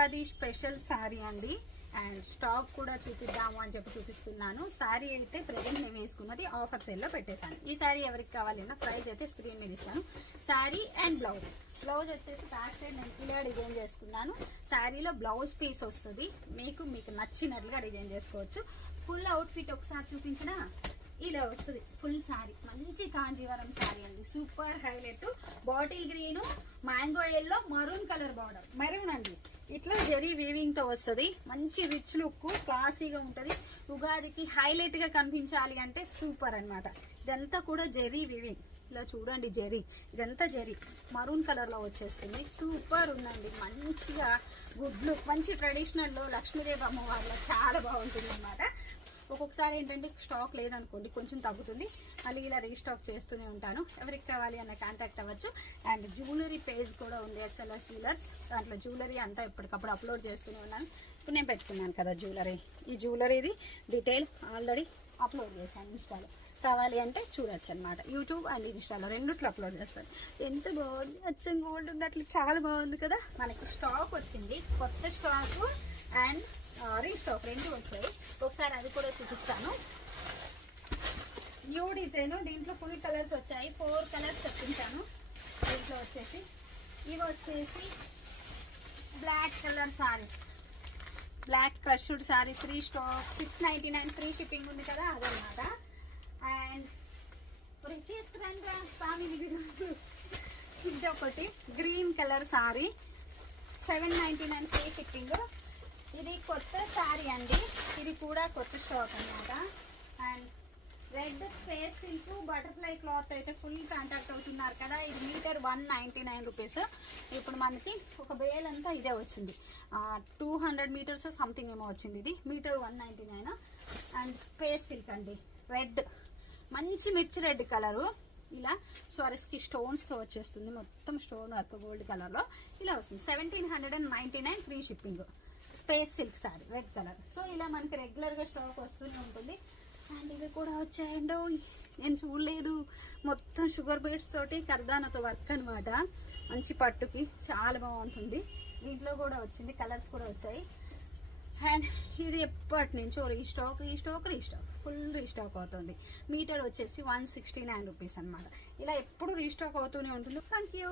Ugadi special sari అండి. And stock కూడా చూపిద్దాము అని చెప్పి చూపిస్తున్నాను. శారీ అయితే ప్రెజెంట్ నేను వేసుకున్నది ఆఫర్ సేల్లో పెట్టేశాను. ఈ శారీ ఎవరికి కావాలన్నా ప్రైస్ అయితే స్క్రీన్ మీద ఇస్తాను. శారీ అండ్ బ్లౌజ్ వచ్చేసి బ్యాక్ సైడ్ నేను ఇలా డిజైన్ చేసుకున్నాను. శారీలో బ్లౌజ్ పీస్ వస్తుంది. మీకు నచ్చినట్లుగా డిజైన్ చేసుకోవచ్చు. ఫుల్ అవుట్ ఫిట్ ఒకసారి చూపించినా ఇలా వస్తుంది. ఫుల్ శారీ మంచి కాంజీవరం శారీ అండి. Super highlight. Bottle green, mango yellow, maroon colour border. Maroon అండి. ఇట్లా జెరీ వీవింగ్ తో వస్తుంది. మంచి రిచ్ లుక్, క్లాసీగా ఉంటుంది. ఉగాదికి హైలైట్ గా కనిపించాలి అంటే సూపర్ అన్నమాట. ఇదంతా కూడా జెరీ వీవింగ్. ఇలా చూడండి, జెరీ, ఇదంతా జెరీ మరూన్ కలర్ లో వచ్చేస్తుంది. సూపర్ ఉందండి. మంచిగా గుడ్ లుక్, మంచి ట్రెడిషనల్ లో లక్ష్మీదేవి అమ్మవారిలో చాలా బాగుంటుంది అన్నమాట. ఒక్కొక్కసారి ఏంటంటే స్టాక్ లేదనుకోండి కొంచెం తగ్గుతుంది. మళ్ళీ ఇలా రీస్టాక్ చేస్తూనే ఉంటాను. ఎవరికి కావాలి అన్న కాంటాక్ట్ అవ్వచ్చు. అండ్ జ్యువెలరీ పేజ్ కూడా ఉంది, SLS జ్యువెలర్స్. దాంట్లో జ్యువెలరీ అంతా ఎప్పటికప్పుడు అప్లోడ్ చేస్తూనే ఉన్నాను. ఇప్పుడు నేను పెట్టుకున్నాను కదా జ్యువెలరీ. ఈ జ్యువెలరీది డీటెయిల్ ఆల్రెడీ అప్లోడ్ చేశాను ఇన్స్టాలో. కావాలి అంటే చూడొచ్చు అనమాట. యూట్యూబ్ అండ్ ఇన్స్టాలో రెండిట్లో అప్లోడ్ చేస్తాను. ఎంత బాగుంది, అచ్చం గోల్డ్ ఉన్నట్లు చాలా బాగుంది కదా. మనకి స్టాక్ వచ్చింది, కొత్త స్టాక్ అండ్ రీస్టాక్ రెండు వచ్చాయి. ఒకసారి అది కూడా చూపిస్తాను. న్యూ డిజైన్, దీంట్లో ఫుల్ కలర్స్ వచ్చాయి. 4 కలర్స్ తెప్పించాను. దీంట్లో వచ్చేసి ఇవి వచ్చేసి black colour sarees, black crushed sarees. Restock 699 free shipping ఉంది కదా, అదనమాట. అండ్ ఇది ఒకటి green colour saree, 799 free shipping. ఇది కొత్త శారీ అండి. ఇది కూడా కొత్త స్టాక్ అన్నమాట. And red space silk butterfly cloth అయితే ఫుల్ కాంటాక్ట్ అవుతున్నారు కదా. ఇది మీటర్ 199 రూపీస్. ఇప్పుడు మనకి ఒక బేల్ అంతా ఇదే వచ్చింది. 200 మీటర్స్ సంథింగ్ ఏమో వచ్చింది. ఇది మీటర్ 199. అండ్ స్పేస్ సిల్క్ అండి, రెడ్, మంచి మిర్చి రెడ్ కలరు. ఇలా స్వరస్కి స్టోన్స్తో వచ్చేస్తుంది. మొత్తం స్టోన్ వర్క్ గోల్డ్ కలర్లో ఇలా వస్తుంది. 1799 free shipping. Space silk sorry, red colour. So ఇలా మనకి రెగ్యులర్గా స్టాక్ వస్తూనే ఉంటుంది. అండ్ ఇవి కూడా వచ్చాయండో, నేను చూడలేదు. మొత్తం షుగర్ బీడ్స్ తోటి కర్దానాతో వర్క్ అనమాట. మంచి పట్టుకి చాలా బాగుంటుంది. దీంట్లో కూడా వచ్చింది, కలర్స్ కూడా వచ్చాయి. అండ్ ఇది ఎప్పటి నుంచో రీస్టాక్ ఫుల్ రీస్టాక్ అవుతుంది. మీటర్ వచ్చేసి 169 రూపీస్ అనమాట. ఇలా ఎప్పుడు రీస్టాక్ అవుతూనే ఉంటుంది. Thank you.